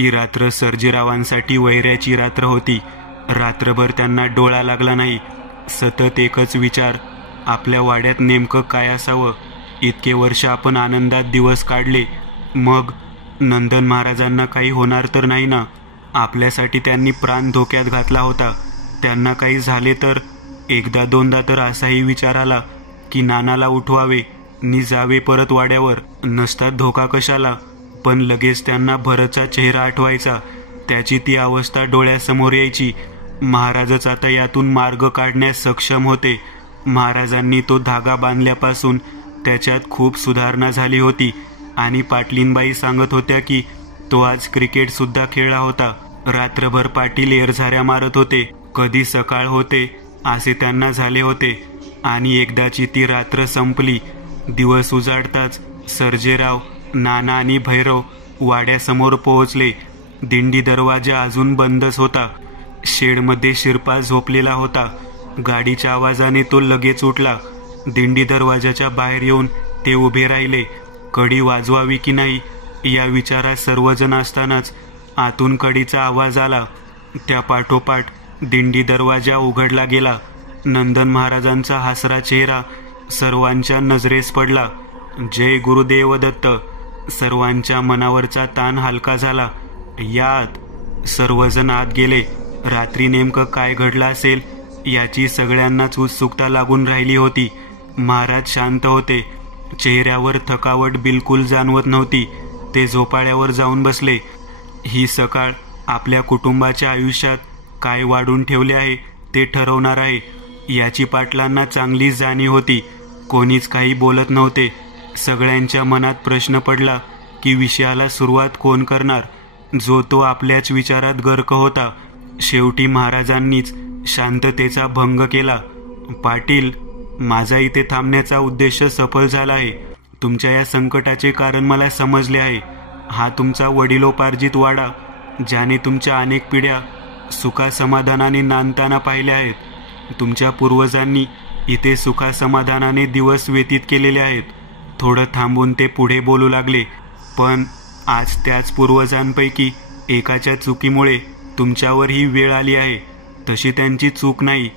ती रात्र सर्जेरावांसाठी वैऱ्याची रात्र होती. रात्रभर त्यांना डोळा लागला नाही. सतत एकच विचार, आपल्या वाड्यात नेमकं काय असावं. इतके वर्ष आपण आनंदात दिवस काढले, मग नंदन महाराजांना काही होणार तर नाही ना. आपल्यासाठी त्यांनी प्राण धोक्यात घातला होता. त्यांना काही झाले तर. एकदा दोनदा तर असाही विचार आला की नानाला उठवावे नि जावे परत वाड्यावर. नसता धोका कशाला. पण लगेच त्यांना भरतचा चेहरा आठवायचा. त्याची ती अवस्था डोळ्यासमोर यायची. महाराजच आता यातून मार्ग काढण्यास सक्षम होते. महाराजांनी तो धागा बांधल्यापासून त्याच्यात खूप सुधारणा झाली होती. आणि पाटलीनबाई सांगत होत्या की तो आज क्रिकेट सुद्धा खेळला होता. रात्रभर पाटील एरझाऱ्या मारत होते. कधी सकाळ होते असे त्यांना झाले होते. आणि एकदाची ती रात्र संपली. दिवस उजाडताच सर्जेराव, नाना आणि भैरव वाड्यासमोर पोहोचले. दिंडी दरवाजा अजून बंदच होता. शेडमध्ये शिरपा झोपलेला होता. गाडीच्या आवाजाने तो लगेच उठला. दिंडी दरवाजाच्या बाहेर येऊन ते उभे राहिले. कडी वाजवावी की नाही या विचारात सर्वजण असतानाच आतून कडीचा आवाज आला. त्या पाठोपाठ दिंडी दरवाजा उघडला गेला. नंदन महाराजांचा हसरा चेहरा सर्वांच्या नजरेस पडला. जय गुरुदेव दत्त. सर्वांच्या मनावरचा ताण हलका झाला. यात सर्वजण आत गेले. रात्री नेमकं काय घडलं असेल याची सगळ्यांनाच उत्सुकता लागून राहिली होती. महाराज शांत होते. चेहऱ्यावर थकावट बिलकुल जाणवत नव्हती. ते झोपाळ्यावर जाऊन बसले. ही सकाळ आपल्या कुटुंबाच्या आयुष्यात काय वाढून ठेवले आहे ते ठरवणार आहे याची पाटलांना चांगली जाणीव होती. कोणीच काही बोलत नव्हते. सगळ्यांच्या मनात प्रश्न पडला की विषयाला सुरुवात कोण करणार. जो तो आपल्याच विचारात गर्क होता. शेवटी महाराजांनीच शांततेचा भंग केला. पाटील, माझा इथे थांबण्याचा उद्देश सफल झाला आहे. तुमच्या या संकटाचे कारण मला समजले आहे. हा तुमचा वडिलोपार्जित वाडा, ज्याने तुमच्या अनेक पिढ्या सुखासमाधानाने नांदताना पाहिल्या आहेत. तुमच्या पूर्वजांनी इथे सुखासमाधानाने दिवस व्यतीत केलेले आहेत. थोडं थांबून ते पुढे बोलू लागले. पण आज त्याच पूर्वजांपैकी एकाच्या चुकीमुळे तुमच्यावर ही वेळ आली आहे. तशी त्यांची चूक नाही.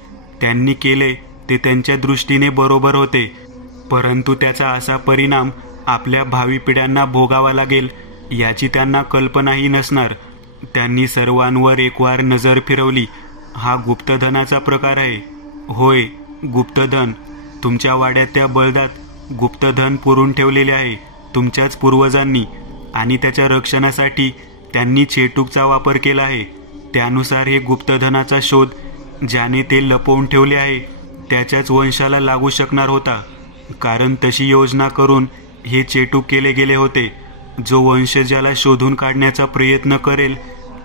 त्यांनी केले ते त्यांच्या दृष्टीने बरोबर होते. परंतु त्याचा असा परिणाम आपल्या भावी पिढ्यांना भोगावा लागेल याची त्यांना कल्पनाही नसणार. त्यांनी सर्वांवर एकवार नजर फिरवली. हा गुप्तधनाचा प्रकार आहे. होय, गुप्तधन. तुमच्या वाड्यात त्या बळदात गुप्तधन पुरून ठेवलेले आहे तुमच्याच पूर्वजांनी. आणि त्याच्या रक्षणासाठी त्यांनी चेटूकचा वापर केला आहे. त्यानुसार हे गुप्तधनाचा शोध ज्याने ते लपवून ठेवले आहे त्याच्याच वंशाला लागू शकणार होता. कारण तशी योजना करून हे चेटूक केले गेले होते. जो वंश ज्याला शोधून काढण्याचा प्रयत्न करेल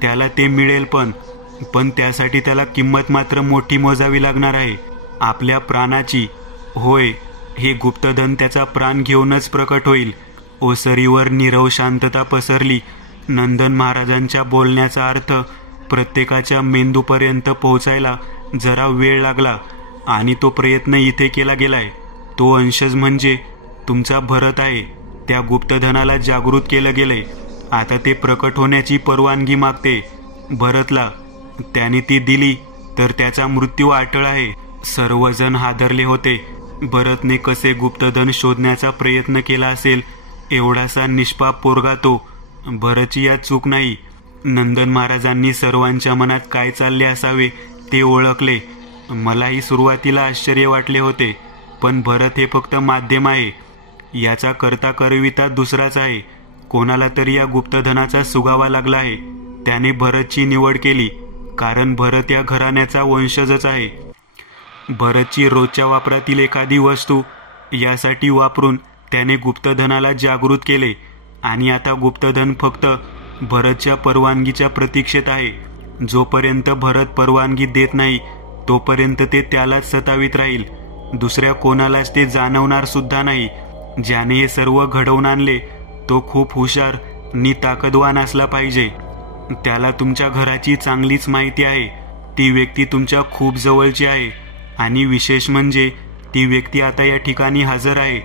त्याला ते मिळेल. पण त्यासाठी त्याला किंमत मात्र मोठी मोजावी लागणार आहे, आपल्या प्राणाची. होय, हे गुप्तधन त्याचा प्राण घेऊनच प्रकट होईल. ओसरीवर नीरव शांतता पसरली. नंदन महाराजांच्या बोलण्याचा अर्थ प्रत्येकाच्या मेंदूपर्यंत पोहोचायला जरा वेळ लागला. आणि तो प्रयत्न इथे केला गेलाय. तो अंशज म्हणजे तुमचा भरत आहे. त्या गुप्तधनाला जागृत केलं गेलंय. आता ते प्रकट होण्याची परवानगी मागते भरतला. त्याने ती दिली तर त्याचा मृत्यू अटळ आहे. सर्वजण हादरले होते. भरतने कसे गुप्तधन शोधण्याचा प्रयत्न केला असेल. एवढासा निष्पाप पोरगा तो. भरतची यात चूक नाही. नंदन महाराजांनी सर्वांच्या मनात काय चालले असावे ते ओळखले. मलाही सुरुवातीला आश्चर्य वाटले होते. पण भरत हे फक्त माध्यम आहे. याचा करता करविता दुसराच आहे. कोणाला तरी या गुप्तधनाचा सुगावा लागला आहे. त्याने भरतची निवड केली कारण भरत या घराण्याचा वंशजच आहे. भरतची रोजच्या वापरातील एखादी वस्तू यासाठी वापरून त्याने गुप्तधनाला जागृत केले. आणि आता गुप्तधन फक्त भरतच्या परवानगीच्या प्रतीक्षेत आहे. जोपर्यंत भरत परवानगी देत नाही तोपर्यंत ते त्यालाच सतावित राहील. दुसऱ्या कोणालाच ते जाणवणार सुद्धा नाही. ज्याने हे सर्व घडवून आणले तो खूप हुशार नि ताकदवान असला पाहिजे. त्याला तुमच्या घराची चांगलीच माहिती आहे. ती व्यक्ती तुमच्या खूप जवळची आहे. आणि विशेष म्हणजे ती व्यक्ती आता या ठिकाणी हजर आहे.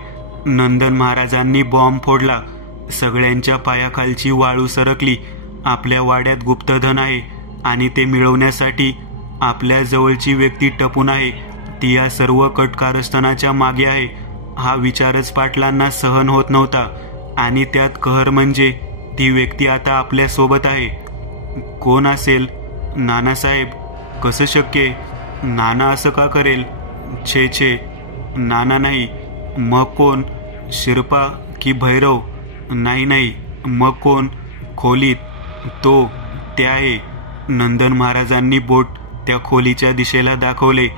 नंदन महाराजांनी बॉम्ब फोडला. सगळ्यांच्या पायाखालची वाळू सरकली. आपल्या वाड्यात गुप्तधन आहे आणि ते मिळवण्यासाठी आपल्या जवळची व्यक्ती टपून आहे, ती या सर्व कटकारस्थानाच्या मागे आहे, हा विचारच पाटलांना सहन होत नव्हता. आणि त्यात कहर म्हणजे ती व्यक्ती आता आपल्या सोबत आहे. कोण असेल? नानासाहेब. कसं शक्य? नाना असं का करेल? छे छे, नाना नाही. मग कोण? शिरपा की भैरव? नाही नाही. मग कोण? खोलीत तो ते आहे. नंदन महाराजांनी बोट त्या खोलीच्या दिशेला दाखवले.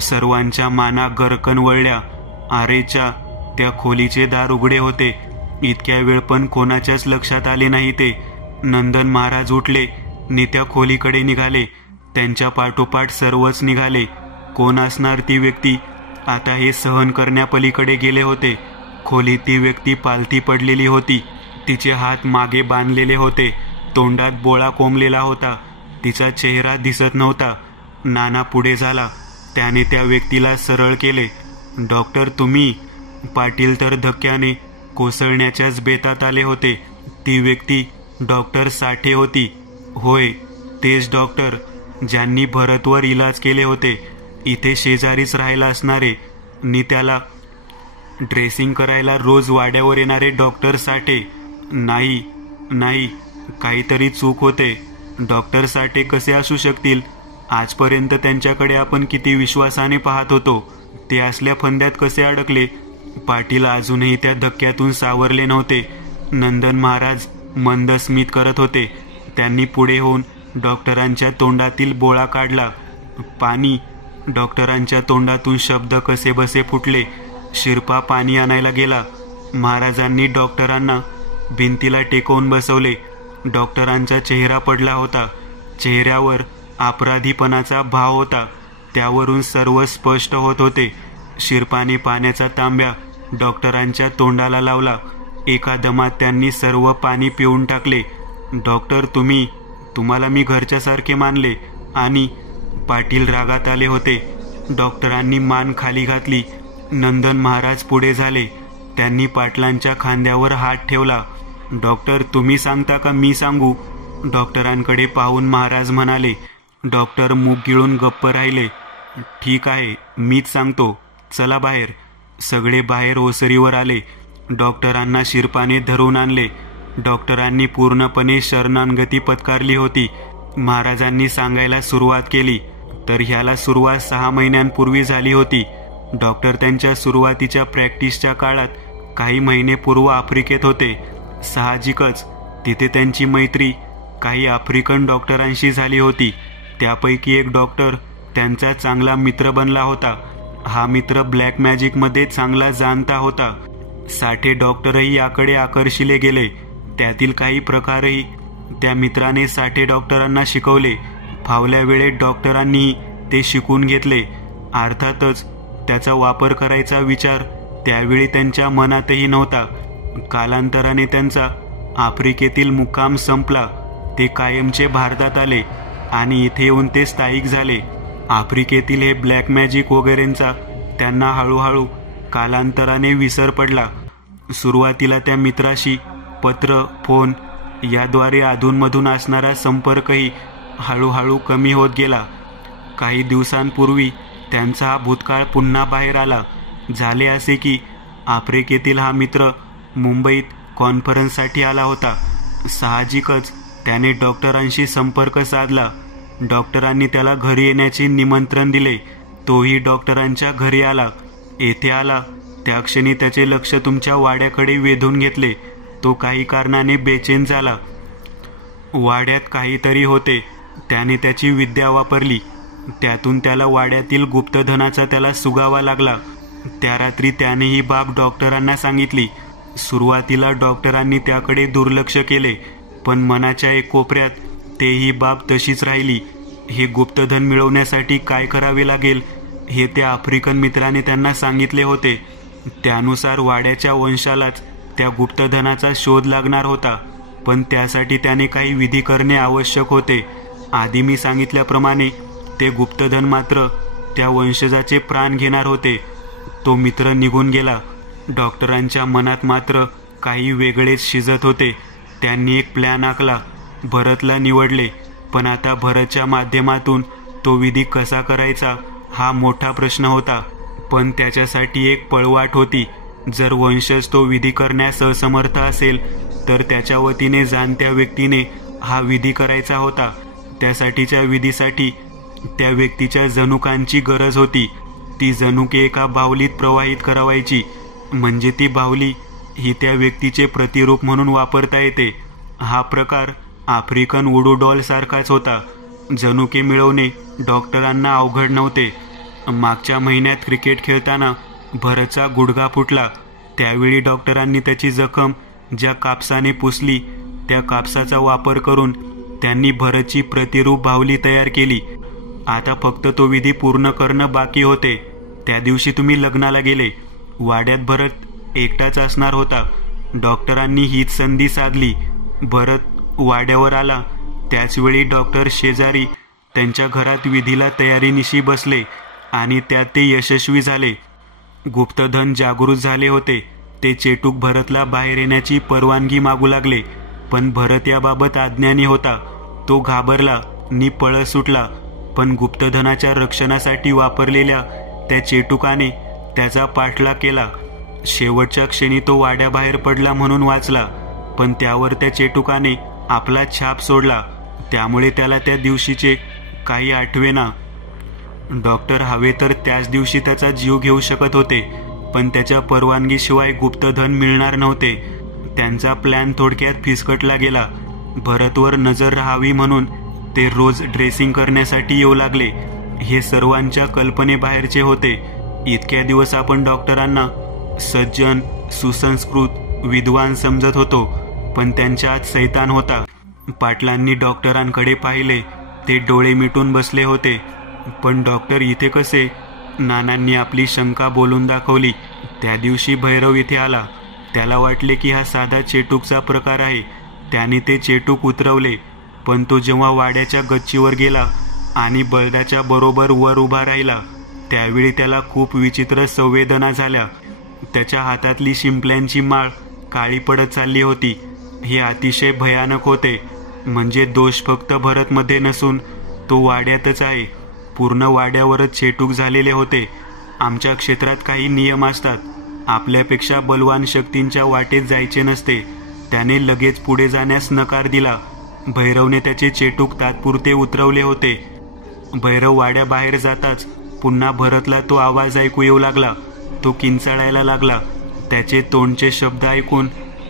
सर्वांच्या माना गरकन वळल्या. आरेच्या त्या खोलीचे दार उघडे होते. इतक्या वेळ पण कोणाच्याच लक्षात आले नाही ते. नंदन महाराज उठले नि त्या खोलीकडे निघाले. त्यांच्या पाठोपाठ सर्वच निघाले. कोण असणार ती व्यक्ती? आता हे सहन करण्यापलीकडे गेले होते. खोलीत ती व्यक्ती पालथी पडलेली होती. तिचे हात मागे बांधलेले होते. तोंडात बोळा कोंबलेला होता. तिचा चेहरा दिसत नव्हता. नाना पुढे झाला. त्याने त्या व्यक्तीला सरळ केले. डॉक्टर तुम्ही? पाटील तर धक्क्याने कोसळण्याच्याच बेतात आले होते. ती व्यक्ती डॉक्टर साठे होती. होय, तेच डॉक्टर ज्यांनी भरतवर इलाज केले होते. इथे शेजारीच राहायला असणारे नि त्याला ड्रेसिंग करायला रोज वाड्यावर येणारे डॉक्टर साठे. नाही नाही, काहीतरी चूक होते. डॉक्टर साठे कसे असू शकतील? आजपर्यंत त्यांच्याकडे आपण किती विश्वासाने पाहत होतो. ते असल्या फंद्यात कसे अडकले? पाटील अजूनही त्या धक्क्यातून सावरले नव्हते. नंदन महाराज मंद स्मित करत होते. त्यांनी पुढे होऊन डॉक्टरांच्या तोंडातील बोळा काढला. पाणी. डॉक्टरांच्या तोंडातून शब्द कसे बसे फुटले. शिरपा पाणी आणायला गेला. महाराजांनी डॉक्टरांना भिंतीला टेकवून बसवले. डॉक्टरांचा चेहरा पडला होता. चेहऱ्यावर अपराधीपणाचा भाव होता. त्यावरून सर्व स्पष्ट होत होते. शिरपाने पाण्याचा तांब्या डॉक्टरांच्या तोंडाला लावला. एका दमात त्यांनी सर्व पाणी पिऊन टाकले. डॉक्टर तुम्हाला मी घरच्यासारखे मानले. आणि पाटील रागात आले होते. डॉक्टरांनी मान खाली घातली. नंदन महाराज पुढे झाले. त्यांनी पाटलांच्या खांद्यावर हात ठेवला. डॉक्टर तुम्ही सांगता का मी सांगू? डॉक्टरांकडे पाहून महाराज म्हणाले. डॉक्टर मूग गिळून गप्प राहिले. ठीक आहे, मीच सांगतो. चला बाहेर. सगळे बाहेर ओसरीवर आले. डॉक्टरांना शिरपाने धरून आणले. डॉक्टरांनी पूर्णपणे शरणागती पत्कारली होती. महाराजांनी सांगायला सुरुवात केली तर ह्याला सुरुवात 6 महिन्यांपूर्वी झाली होती. डॉक्टर त्यांच्या सुरुवातीच्या प्रॅक्टिसच्या काळात काही महिने पूर्व आफ्रिकेत होते. साहजिकच तिथे त्यांची मैत्री काही आफ्रिकन डॉक्टरांशी झाली होती. त्यापैकी एक डॉक्टर त्यांचा चांगला मित्र बनला होता. हा मित्र ब्लॅक मॅजिकमध्ये चांगला जाणता होता. साठे डॉक्टरही याकडे आकर्षिले गेले. त्यातील काही प्रकारही त्या मित्राने साठे डॉक्टरांना शिकवले. फावल्या वेळेत डॉक्टरांनी ते शिकून घेतले. अर्थातच त्याचा वापर करायचा विचार त्यावेळी त्यांच्या मनातही नव्हता. कालांतराने त्यांचा आफ्रिकेतील मुक्काम संपला. ते कायमचे भारतात आले आणि इथे येऊन ते स्थायिक झाले. आफ्रिकेतील हे ब्लॅक मॅजिक वगैरेंचा त्यांना हळूहळू कालांतराने विसर पडला. सुरुवातीला त्या मित्राशी पत्र, फोन याद्वारे अधूनमधून असणारा संपर्कही हळूहळू कमी होत गेला. काही दिवसांपूर्वी त्यांचा हा भूतकाळ पुन्हा बाहेर आला. झाले असे की आफ्रिकेतील हा मित्र मुंबईत कॉन्फरन्ससाठी आला होता. साहजिकच त्याने डॉक्टरांशी संपर्क साधला. डॉक्टरांनी त्याला घरी येण्याचे निमंत्रण दिले. तोही डॉक्टरांच्या घरी आला. येथे आला त्या क्षणी त्याचे लक्ष तुमच्या वाड्याकडे वेधून घेतले. तो काही कारणाने बेचैन झाला. वाड्यात काहीतरी होते. त्याने त्याची विद्या वापरली. त्यातून त्याला वाड्यातील गुप्तधनाचा त्याला सुगावा लागला. त्या रात्री त्याने ही बाब डॉक्टरांना सांगितली. सुरुवातीला डॉक्टरांनी त्याकडे दुर्लक्ष केले, पण मनाच्या एक कोपऱ्यात ते ही बाब तशीच राहिली. हे गुप्तधन मिळवण्यासाठी काय करावे लागेल हे त्या आफ्रिकन मित्राने त्यांना सांगितले होते. त्यानुसार वाड्याच्या वंशालाच त्या गुप्तधनाचा शोध लागणार होता, पण त्यासाठी त्याने काही विधी करणे आवश्यक होते. आधी मी सांगितल्याप्रमाणे ते गुप्तधन मात्र त्या वंशजाचे प्राण घेणार होते. तो मित्र निघून गेला. डॉक्टरांच्या मनात मात्र काही वेगळेच शिजत होते. त्यांनी एक प्लॅन आखला. भरतला निवडले. पण आता भरतच्या माध्यमातून तो विधी कसा करायचा हा मोठा प्रश्न होता. पण त्याच्यासाठी एक पळवाट होती. जर वंशज तो विधी करण्यास असमर्थ असेल तर त्याच्या वतीने जाणत्या व्यक्तीने हा विधी करायचा होता. त्यासाठीच्या विधीसाठी त्या व्यक्तीच्या जनुकांची गरज होती. ती जनुके एका बाहुलीत प्रवाहित करावायची, म्हणजे ती बाहुली ही त्या व्यक्तीचे प्रतिरूप म्हणून वापरता येते. हा प्रकार आफ्रिकन वुडू डॉल सारखाच होता. जनुके मिळवणे डॉक्टरांना अवघड नव्हते. मागच्या महिन्यात क्रिकेट खेळताना भरतचा गुडघा फुटला. त्यावेळी डॉक्टरांनी त्याची जखम ज्या कापसाने पुसली त्या कापसाचा वापर करून त्यांनी भरतची प्रतिरूप बाहुली तयार केली. आता फक्त तो विधी पूर्ण करणं बाकी होते. त्या दिवशी तुम्ही लग्नाला गेले. वाड्यात भरत एकटाच असणार होता. डॉक्टरांनी हीच संधी साधली. भरत वाड्यावर आला त्याचवेळी डॉक्टर शेजारी त्यांच्या घरात विधीला तयारीनिशी बसले आणि त्यात ते यशस्वी झाले. गुप्तधन जागृत झाले होते. ते चेटूक भरतला बाहेर येण्याची परवानगी मागू लागले. पण भरत याबाबत अज्ञानी होता. तो घाबरला नि पळत सुटला. पण गुप्तधनाच्या रक्षणासाठी वापरलेल्या त्या चेटुकाने त्याचा पाठलाग केला. शेवटच्या क्षणी तो वाड्याबाहेर पडला म्हणून वाचला. पण त्यावर त्या चेटुकाने आपला छाप सोडला. त्यामुळे त्याला त्या दिवशीचे काही आठवेना. डॉक्टर हवे तर त्याच दिवशी त्याचा जीव घेऊ शकत होते, पण त्याच्या परवानगीशिवाय गुप्तधन मिळणार नव्हते. त्यांचा प्लॅन थोडक्यात फिसकटला गेला. भरतवर नजर राहावी म्हणून ते रोज ड्रेसिंग करण्यासाठी येऊ लागले. हे सर्वांच्या कल्पनेबाहेरचे होते. इतक्या दिवस आपण डॉक्टरांना सज्जन, सुसंस्कृत, विद्वान समजत होतो, पण त्यांच्या आत सैतान होता. पाटलांनी डॉक्टरांकडे पाहिले. ते डोळे मिटून बसले होते. पण डॉक्टर इथे कसे? नानांनी आपली शंका बोलून दाखवली. त्या दिवशी भैरव इथे आला. त्याला वाटले की हा साधा चेटूकचा प्रकार आहे. त्याने ते चेटूक उतरवले. पण तो जेव्हा वाड्याच्या गच्चीवर गेला आणि बळदाच्या बरोबर वर उभा राहिला त्यावेळी त्याला खूप विचित्र संवेदना झाल्या. त्याच्या हातातली शिंपल्यांची माळ काळी पडत चालली होती. हे अतिशय भयानक होते. म्हणजे दोष फक्त भरतमध्ये नसून तो वाड्यातच आहे. पूर्ण वाड्यावरच चेटूक झालेले होते. आमच्या क्षेत्रात काही नियम असतात. आपल्यापेक्षा बलवान शक्तींच्या वाटेत जायचे नसते. त्याने लगेच पुढे जाण्यास नकार दिला. भैरवने त्याचे चेटूक तात्पुरते उतरवले होते. भैरव वाड्याबाहेर जाताच पुन्हा भरतला तो आवाज ऐकू येऊ लागला. तो किंचाळायला लागला. त्याचे तोंडचे शब्द ऐकून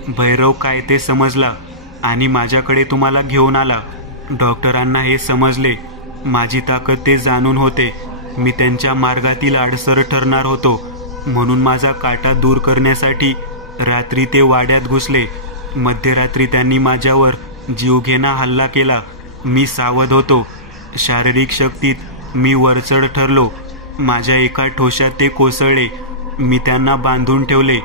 भैरव काय ते समजला आणि माझ्याकडे तुम्हाला घेऊन आला. डॉक्टरांना हे समजले. माझी ताकद ते जाणून होते. मी त्यांच्या मार्गातील अडसर ठरणार होतो. म्हणून माझा काटा दूर करण्यासाठी रात्री ते वाड्यात घुसले. मध्यरात्री त्यांनी माझ्यावर जीवघेणा हल्ला केला. मी सावध होतो. शारीरिक शक्तीत मी वरचढ ठरलो. माझ्या एका ठोशात ते कोसळले. मी त्यांना बांधून ठेवले.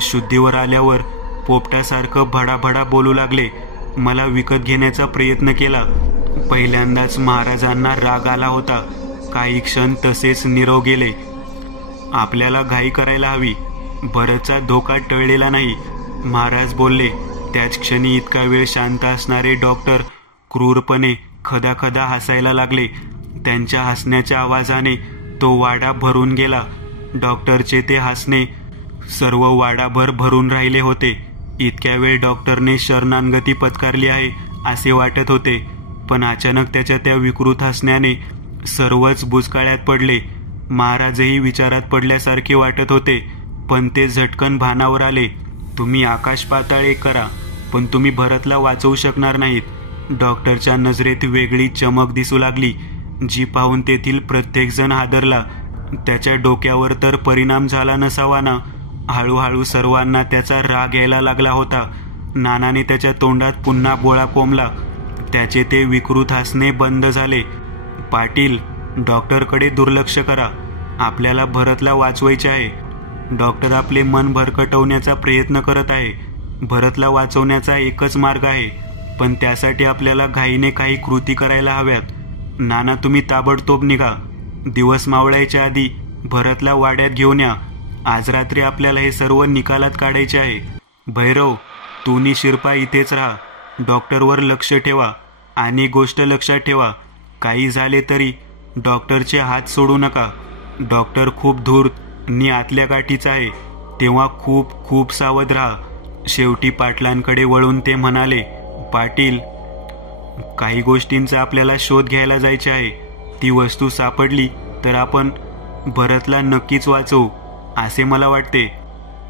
शुद्धीवर आल्यावर पोपटासारखं भडाभडा बोलू लागले. मला विकत घेण्याचा प्रयत्न केला. पहिल्यांदाच महाराजांना राग आला होता. काही क्षण तसेच नीरव गेले. आपल्याला घाई करायला हवी. भरतचा धोका टळलेला नाही, महाराज बोलले. त्याच क्षणी इतका वेळ शांत असणारे डॉक्टर क्रूरपणे खदाखदा हसायला लागले. त्यांच्या हसण्याच्या आवाजाने तो वाडा भरून गेला. डॉक्टरचे ते हसणे सर्व वाडाभर भरून राहिले होते. इतक्या वेळ डॉक्टरने शरणागती पत्करली आहे असे वाटत होते. पण अचानक त्याच्या त्या विकृत हसण्याने सर्वच बुचकाळ्यात पडले. महाराजही विचारात पडल्यासारखे वाटत होते. पण ते झटकन भानावर आले. तुम्ही आकाश पाताळ एक करा, पण तुम्ही भरतला वाचवू शकणार नाहीत. डॉक्टरच्या नजरेत वेगळी चमक दिसू लागली, जी पाहून तेथील प्रत्येकजण हादरला. त्याच्या डोक्यावर तर परिणाम झाला नसावा ना. हळूहळू सर्वांना त्याचा राग यायला लागला होता. नानाने त्याच्या तोंडात पुन्हा बोळा कोंबला. त्याचे ते विकृत हसणे बंद झाले. पाटील, डॉक्टरकडे दुर्लक्ष करा. आपल्याला भरतला वाचवायचे आहे. डॉक्टर आपले मन भरकटवण्याचा प्रयत्न करत आहे. भरतला वाचवण्याचा एकच मार्ग आहे, पण त्यासाठी आपल्याला घाईने काही कृती करायला हव्यात. नाना, तुम्ही ताबडतोब निघा. दिवस मावळायच्या आधी भरतला वाड्यात घेऊन या. आज रात्री आपल्याला हे सर्व निकालात काढायचे आहे. भैरव, तू नि शिरपा इथेच राहा. डॉक्टरवर लक्ष ठेवा आणि गोष्ट लक्षात ठेवा, काही झाले तरी डॉक्टरचे हात सोडू नका. डॉक्टर खूप धूर्त आणि आतल्या गाठीचा आहे, तेव्हा खूप खूप सावध राहा. शेवटी पाटलांकडे वळून ते म्हणाले, पाटील, काही गोष्टींचा आपल्याला शोध घ्यायला जायचे आहे. ती वस्तू सापडली तर आपण भरतला नक्कीच वाचवू असे मला वाटते.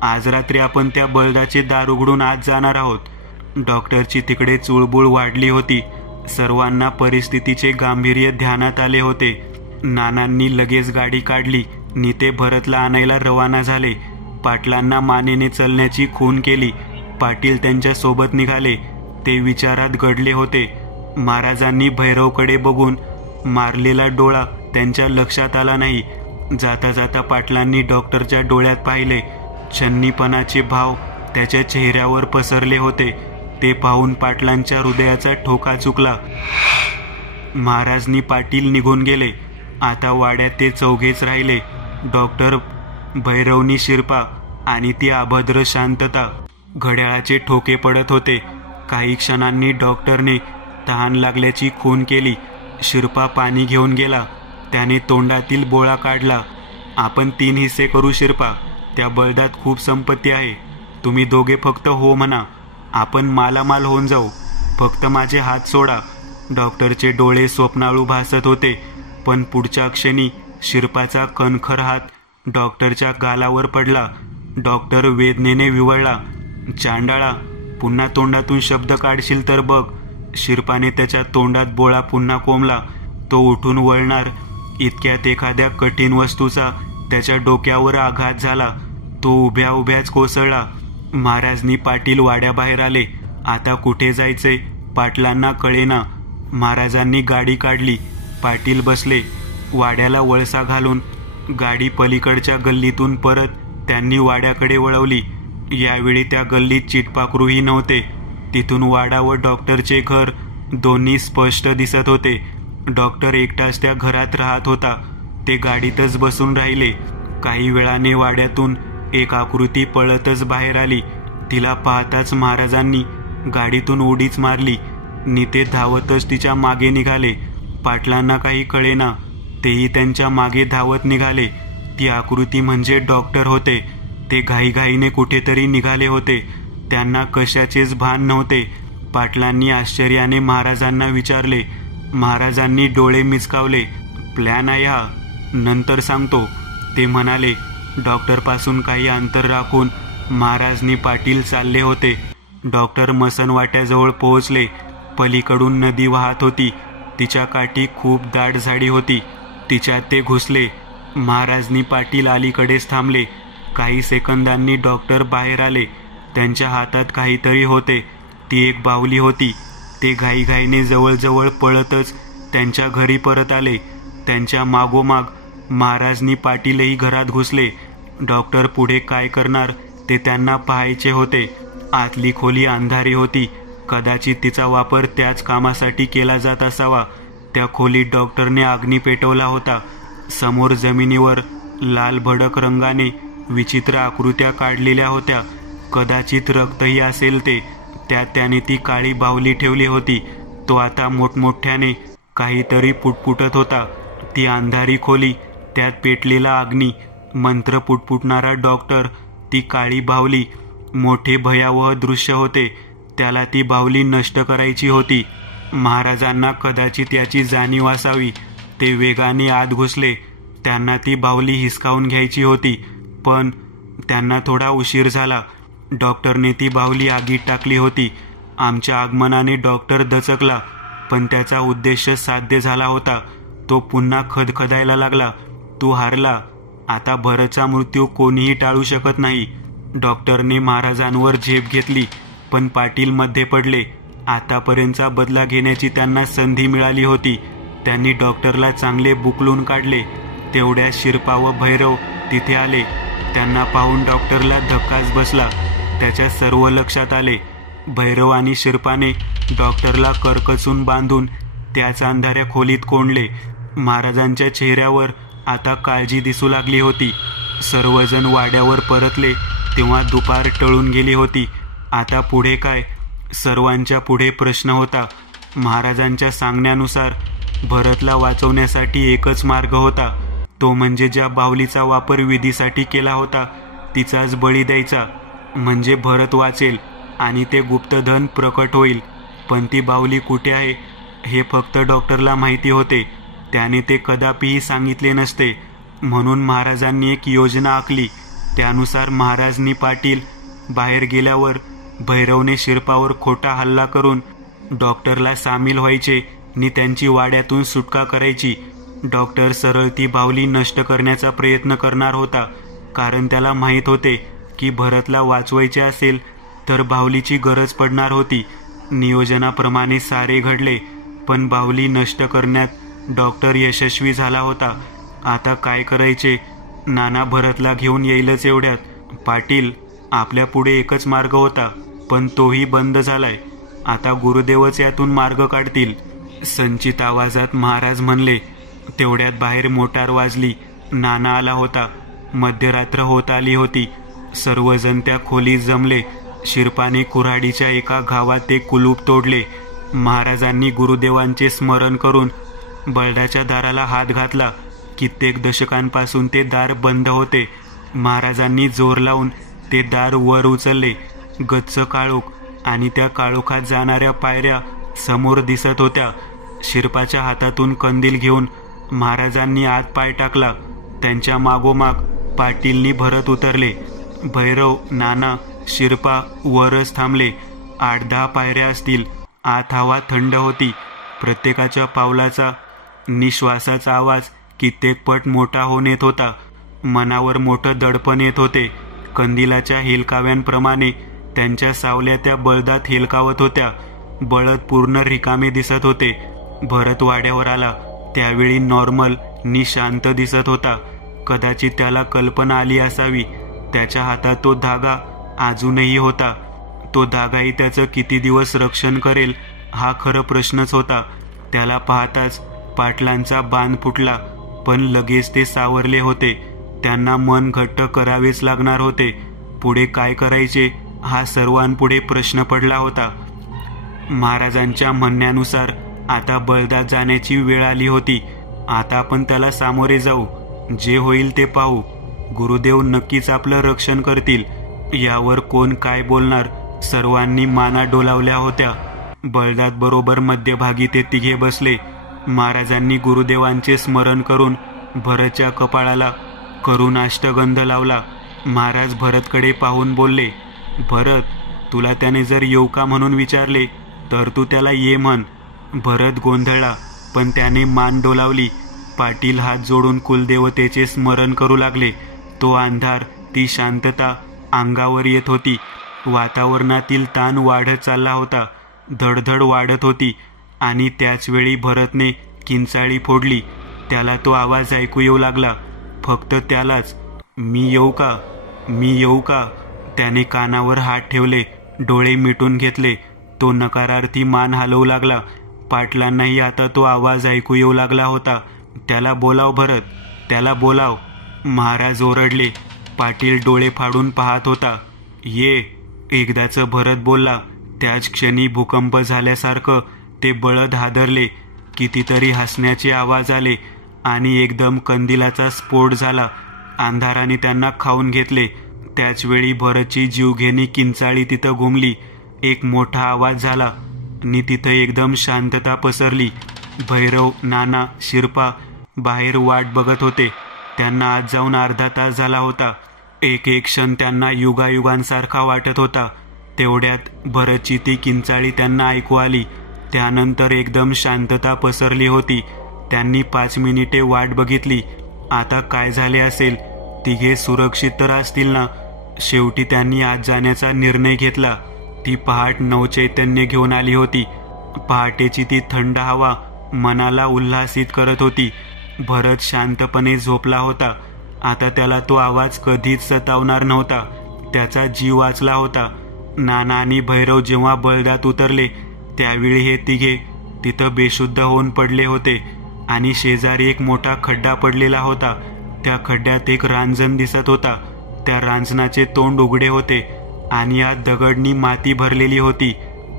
आज रात्री आपण त्या बळदाचे दार उघडून आत जाणार आहोत. डॉक्टरची तिकडे चुळबुळ वाढली होती. सर्वांना परिस्थितीचे गांभीर्य ध्यानात आले होते. नानांनी लगेच गाडी काढली आणि ते भरतला आणायला रवाना झाले. पाटलांना मानेने चलण्याची खूण केली. पाटील त्यांच्या सोबत निघाले. ते विचारात गडले होते. महाराजांनी भैरवकडे बघून मारलेला डोळा त्यांच्या लक्षात आला नाही. जाता जाता पाटलांनी डॉक्टरच्या डोळ्यात पाहिले. छन्नीपणाचे भाव त्याच्या चेहऱ्यावर पसरले होते. ते पाहून पाटलांच्या हृदयाचा ठोका चुकला. महाराजनी पाटील निघून गेले. आता वाड्यात ते चौघेच राहिले, डॉक्टर, भैरवनी शिरपा आणि ती अभद्र शांतता. घड्याळाचे ठोके पडत होते. काही क्षणांनी डॉक्टरने तहान लागल्याची खूण केली. शिरपा पाणी घेऊन गेला. त्याने तोंडातील बोळा काढला. आपण 3 हिस्से करू शिरपा. त्या बळदात खूप संपत्ती आहे. तुम्ही दोघे फक्त हो म्हणा. आपण मालामाल होऊन जाऊ. फक्त माझे हात सोडा. डॉक्टरचे डोळे स्वप्नाळू भासत होते. पण पुढच्या क्षणी शिरपाचा कणखर हात डॉक्टरच्या गालावर पडला. डॉक्टर वेदनेने विवळला. चांडाळा, पुन्हा तोंडातून शब्द काढशील तर बघ. शिरपाने त्याच्या तोंडात बोळा पुन्हा कोंबला. तो उठून वळणार इतक्यात एखाद्या कठीण वस्तूचा त्याच्या डोक्यावर आघात झाला. तो उभ्या उभ्याच कोसळला. महाराजनी पाटील वाड्याबाहेर आले. आता कुठे जायचे पाटलांना कळेना. महाराजांनी गाडी काढली. पाटील बसले. वाड्याला वळसा घालून गाडी पलीकडच्या गल्लीतून परत त्यांनी वाड्याकडे वळवली. यावेळी त्या गल्लीत चिटपाखरूही नव्हते. तिथून वाडा व डॉक्टरचे घर दोन्ही स्पष्ट दिसत होते. डॉक्टर एकटाच त्या घरात राहत होता. ते गाडीतच बसून राहिले. काही वेळाने वाड्यातून एक आकृती पळतच बाहेर आली. तिला पाहताच महाराजांनी गाडीतून उडीच मारली नि ते धावतच तिच्या मागे निघाले. पाटलांना काही कळेना. तेही त्यांच्या मागे धावत निघाले. ती आकृती म्हणजे डॉक्टर होते. ते घाईघाईने कुठेतरी निघाले होते. त्यांना कशाचेच भान नव्हते. पाटलांनी आश्चर्याने महाराजांना विचारले. महाराजांनी डोळे मिचकावले. प्लॅन आहे हा, नंतर सांगतो, ते म्हणाले. डॉक्टरपासून काही अंतर राखून महाराजनी पाटील चालले होते. डॉक्टर मसनवाट्याजवळ पोहोचले. पलीकडून नदी वाहत होती. तिच्या काठी खूप दाट झाडी होती. तिच्यात ते घुसले. महाराजनी पाटील अलीकडेच थांबले. काही सेकंदांनी डॉक्टर बाहेर आले. त्यांच्या हातात काहीतरी होते. ती एक बाहुली होती. ते घाईघाईने जवळजवळ पळतच त्यांच्या घरी परत आले. त्यांच्या मागोमाग महाराजनी पाटीलही घरात घुसले. डॉक्टर पुढे काय करणार ते त्यांना पाहायचे होते. आतली खोली अंधारी होती. कदाचित तिचा वापर त्याच कामासाठी केला जात असावा. त्या खोलीत डॉक्टरने अग्नी पेटवला होता. समोर जमिनीवर लाल भडक रंगाने विचित्र आकृत्या काढलेल्या होत्या. कदाचित रक्तही असेल ते. त्यात त्याने ती काळी बाहुली ठेवली होती. तो आता मोठमोठ्याने काहीतरी पुटपुटत होता. ती अंधारी खोली, त्यात पेटलेला अग्नी, मंत्र पुटपुटणारा डॉक्टर, ती काळी बाहुली. मोठे भयावह दृश्य होते. त्याला ती बाहुली नष्ट करायची होती. महाराजांना कदाचित याची जाणीव असावी. ते वेगाने आत घुसले. त्यांना ती बाहुली हिसकावून घ्यायची होती, पण त्यांना थोडा उशीर झाला. डॉक्टरने ती बाहुली आगीत टाकली होती. आमच्या आगमनाने डॉक्टर दचकला, पण त्याचा उद्देश साध्य झाला होता. तो पुन्हा खदखदायला लागला. तू हारला. आता भरतचा मृत्यू कोणीही टाळू शकत नाही. डॉक्टरने महाराजांवर झेप घेतली, पण पाटील मध्ये पडले. आतापर्यंतचा बदला घेण्याची त्यांना संधी मिळाली होती. त्यांनी डॉक्टरला चांगले बुकलून काढले. तेवढ्या शिरपा व भैरव तिथे आले. त्यांना पाहून डॉक्टरला धक्काच बसला. त्याच्या सर्व लक्षात आले. भैरव आणि शिरपाने डॉक्टरला करकचून बांधून त्याच अंधाऱ्या खोलीत कोंडले. महाराजांच्या चेहऱ्यावर आता काळजी दिसू लागली होती. सर्वजण वाड्यावर परतले तेव्हा दुपार टळून गेली होती. आता पुढे काय? सर्वांच्या पुढे प्रश्न होता. महाराजांच्या सांगण्यानुसार भरतला वाचवण्यासाठी एकच मार्ग होता, तो म्हणजे ज्या बाहुलीचा वापर विधीसाठी केला होता तिचाच बळी द्यायचा, म्हणजे भरत वाचेल आणि ते गुप्तधन प्रकट होईल. पण ती बाहुली कुठे आहे हे फक्त डॉक्टरला माहिती होते. त्याने ते कदापिही सांगितले नसते. म्हणून महाराजांनी एक योजना आखली. त्यानुसार महाराजनी पाटील बाहेर गेल्यावर भैरवने शिरपावर खोटा हल्ला करून डॉक्टरला सामील व्हायचे आणि त्यांची वाड्यातून सुटका करायची. डॉक्टर सरळ ती बाहुली नष्ट करण्याचा प्रयत्न करणार होता, कारण त्याला माहीत होते की भरतला वाचवायचे असेल तर बाहुलीची गरज पडणार होती. नियोजनाप्रमाणे सारे घडले, पण बाहुली नष्ट करण्यात डॉक्टर यशस्वी झाला होता. आता काय करायचे? नाना भरतला घेऊन येईलच एवढ्यात. पाटील, आपल्या पुढे एकच मार्ग होता, पण तोही बंद झालाय. आता गुरुदेवच यातून मार्ग काढतील, संचित आवाजात महाराज म्हणले. तेवढ्यात बाहेर मोटार वाजली. नाना आला होता. मध्यरात्र होत आली होती. सर्वजण त्या खोलीत जमले. शिरपाने कुऱ्हाडीच्या एका घावात एक कुलूप तोडले. महाराजांनी गुरुदेवांचे स्मरण करून बळदाच्या दाराला हात घातला. कित्येक दशकांपासून ते दार बंद होते. महाराजांनी जोर लावून ते दार वर उचलले. गच्च काळोख आणि त्या काळोखात जाणाऱ्या पायऱ्या समोर दिसत होत्या. शिरपाच्या हातातून कंदील घेऊन महाराजांनी आत पाय टाकला. त्यांच्या मागोमाग पाटीलनी भरत उतरले. भैरव, नाना, शिरपा वरच थांबले. 8-10 पायऱ्या असतील. आत हवा थंड होती. प्रत्येकाच्या पावलाचा निश्वासाचा आवाज कित्येक पट मोठा होऊन येत होता. मनावर मोठं दडपण येत होते. कंदिलाच्या हेलकाव्यांप्रमाणे त्यांच्या सावल्या त्या बळदात हेलकावत होत्या. बळद पूर्ण रिकामे दिसत होते. भरत वाड्यावर आला त्यावेळी नॉर्मल निशांत दिसत होता. कदाचित त्याला कल्पना आली असावी. त्याच्या हातात तो धागा अजूनही होता. तो धागाही त्याचं किती दिवस रक्षण करेल हा खरं प्रश्नच होता. त्याला पाहताच पाटलांचा बांध फुटला, पण लगेच ते सावरले होते. त्यांना मन घट्ट करावेच लागणार होते. पुढे काय करायचे हा सर्वांपुढे प्रश्न पडला होता. महाराजांच्या म्हणण्यानुसार आता बळदात जाण्याची वेळ आली होती. आता आपण त्याला सामोरे जाऊ. जे होईल ते पाहू. गुरुदेव नक्कीच आपलं रक्षण करतील. यावर कोण काय बोलणार? सर्वांनी माना डोलावल्या होत्या. बळदात बरोबर मध्यभागी ते तिघे बसले. महाराजांनी गुरुदेवांचे स्मरण करून भरतच्या कपाळाला करून अष्टगंध लावला. महाराज भरतकडे पाहून बोलले, भरत, तुला त्याने जर येऊ का म्हणून विचारले तर तू त्याला ये म्हण. भरत गोंधळला, पण त्याने मान डोलावली. पाटील हात जोडून कुलदेवतेचे स्मरण करू लागले. तो अंधार, ती शांतता अंगावर येत होती. वातावरणातील ताण वाढत चालला होता. धडधड वाढत होती. आणि त्याचवेळी भरतने किंचाळी फोडली. त्याला तो आवाज ऐकू येऊ लागला, फक्त त्यालाच. मी येऊ का? मी येऊ का? त्याने कानावर हात ठेवले. डोळे मिटून घेतले. तो नकारार्थी मान हलवू लागला. पाटलांनाही आता तो आवाज ऐकू येऊ लागला होता. त्याला बोलाव भरत, त्याला बोलाव. महाराज ओरडले. पाटील डोळे फाडून पाहत होता. ये, एकदाचं भरत बोलला. त्याच क्षणी भूकंप झाल्यासारखं ते बळद हादरले. कितीतरी हसण्याचे आवाज आले आणि एकदम कंदिलाचा स्फोट झाला. अंधाराने त्यांना खाऊन घेतले. त्याचवेळी भरतची जीवघेणी किंचाळी तिथं घुमली. एक मोठा आवाज झाला आणि तिथं एकदम शांतता पसरली. भैरव, नाना, शिरपा बाहेर वाट बघत होते. त्यांना आत जाऊन अर्धा तास झाला होता. एक एक क्षण त्यांना युगायुगांसारखा वाटत होता. तेवढ्यात भरतची ती किंचाळी त्यांना ऐकू आली. त्यानंतर एकदम शांतता पसरली होती. त्यांनी 5 मिनिटे वाट बघितली. आता काय झाले असेल? तिघे सुरक्षित तर असतील ना? शेवटी त्यांनी आत जाण्याचा निर्णय घेतला. ती पहाट नवचैतन्य घेऊन आली होती. पहाटेची ती थंड हवा मनाला उल्हासित करत होती. भरत शांतपणे झोपला होता. आता त्याला तो आवाज कधीच सतावणार नव्हता. त्याचा जीव वाचला होता. नाना आणि भैरव जेव्हा बळदात उतरले त्यावेळी हे तिघे तिथं बेशुद्ध होऊन पडले होते. आणि शेजारी एक मोठा खड्डा पडलेला होता. त्या खड्ड्यात एक रांजण दिसत होता. त्या रांजणाचे तोंड उघडे होते आणि आत दगडनी माती भरलेली होती.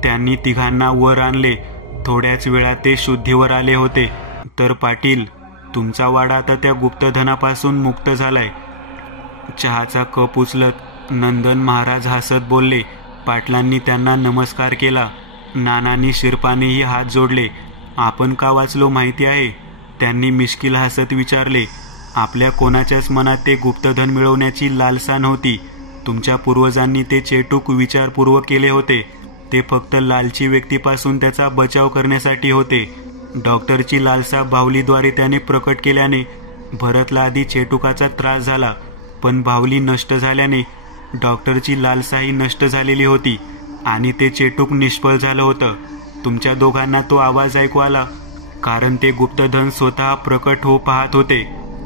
त्यांनी तिघांना वर आणले. थोड्याच वेळात ते शुद्धीवर आले होते. तर पाटील, तुमचा वाडा आता त्या गुप्तधनापासून मुक्त झालाय. चहाचा कप उचलत नंदन महाराज हसत बोलले. पाटलांनी त्यांना नमस्कार केला. नानांनी शिरपानेही हात जोडले. आपण का वाचलो माहिती आहे? त्यांनी मिश्किल हसत विचारले. आपल्या कोणाच्याच मनात ते गुप्तधन मिळवण्याची लालसा नव्हती. तुमच्या पूर्वजांनी ते चेटूक विचारपूर्वक केले होते. ते फक्त लालची व्यक्तीपासून त्याचा बचाव करण्यासाठी होते. डॉक्टरची लालसा बाहुलीद्वारे त्याने प्रकट केल्याने भरतला आधी चेटुकाचा त्रास झाला, पण बाहुली नष्ट झाल्याने डॉक्टरची लालसाही नष्ट झालेली होती आणि ते चेटूक निष्फळ झालं होतं. तुमच्या दोघांना तो आवाज ऐकू आला कारण ते गुप्तधन स्वतः प्रकट हो पाहत होते.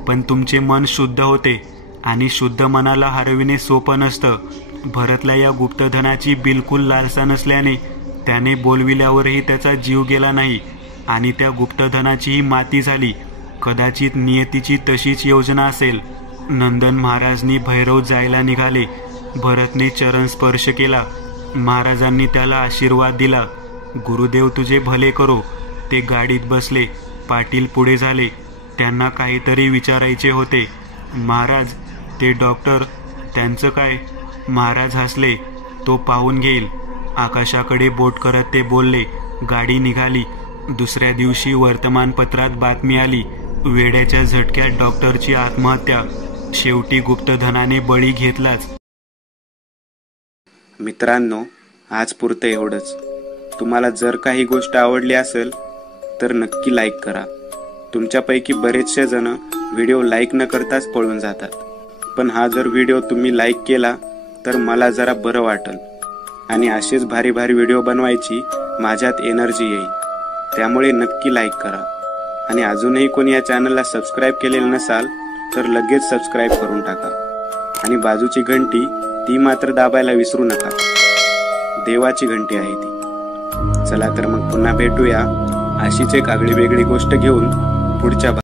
पण तुमचे मन शुद्ध होते आणि शुद्ध मनाला हरविणे सोपं नसतं. भरतला या गुप्तधनाची बिलकुल लालसा नसल्याने त्याने बोलविल्यावरही त्याचा जीव गेला नाही आणि त्या गुप्तधनाचीही माती झाली. कदाचित नियतीची तशीच योजना असेल. नंदन महाराजनी भैरव जायला निघाले. भरतने चरण स्पर्श केला. महाराजांनी त्याला आशीर्वाद दिला. गुरुदेव तुझे भले करो. ते गाडीत बसले. पाटील पुढे झाले. त्यांना काहीतरी विचारायचे होते. महाराज, ते डॉक्टर, त्यांचं काय? महाराज हसले. तो पाहून घेईल. आकाशाकडे बोट करत ते बोलले. गाडी निघाली. दुसऱ्या दिवशी वर्तमानपत्रात बातमी आली. वेड्याच्या झटक्यात डॉक्टरची आत्महत्या. शेवटी गुप्तधनाने बळी घेतलाच. मित्रांनो, आज पुरतं एवढंच. तुम्हाला जर काही गोष्ट आवडली असेल तर नक्की लाईक करा. तुमच्यापैकी बरेचसे जण व्हिडिओ लाईक न करताच पळून जातात, पण हा जर व्हिडिओ तुम्ही लाईक केला तर मला जरा बरं वाटेल आणि असेच भारी भारी व्हिडिओ बनवायची माझ्यात एनर्जी येईल. त्यामुळे नक्की लाईक करा आणि अजूनही कोणी या चॅनलला सबस्क्राईब केलेलं नसाल तर लगेच सबस्क्राईब करून टाका आणि बाजूची घंटी ती मात्र दाबायला विसरू नका. देवाची घंटी आहे ती. चला तर मग पुन्हा भेटूया अशीच एक आगळी वेगळी गोष्ट घेऊन पुढच्या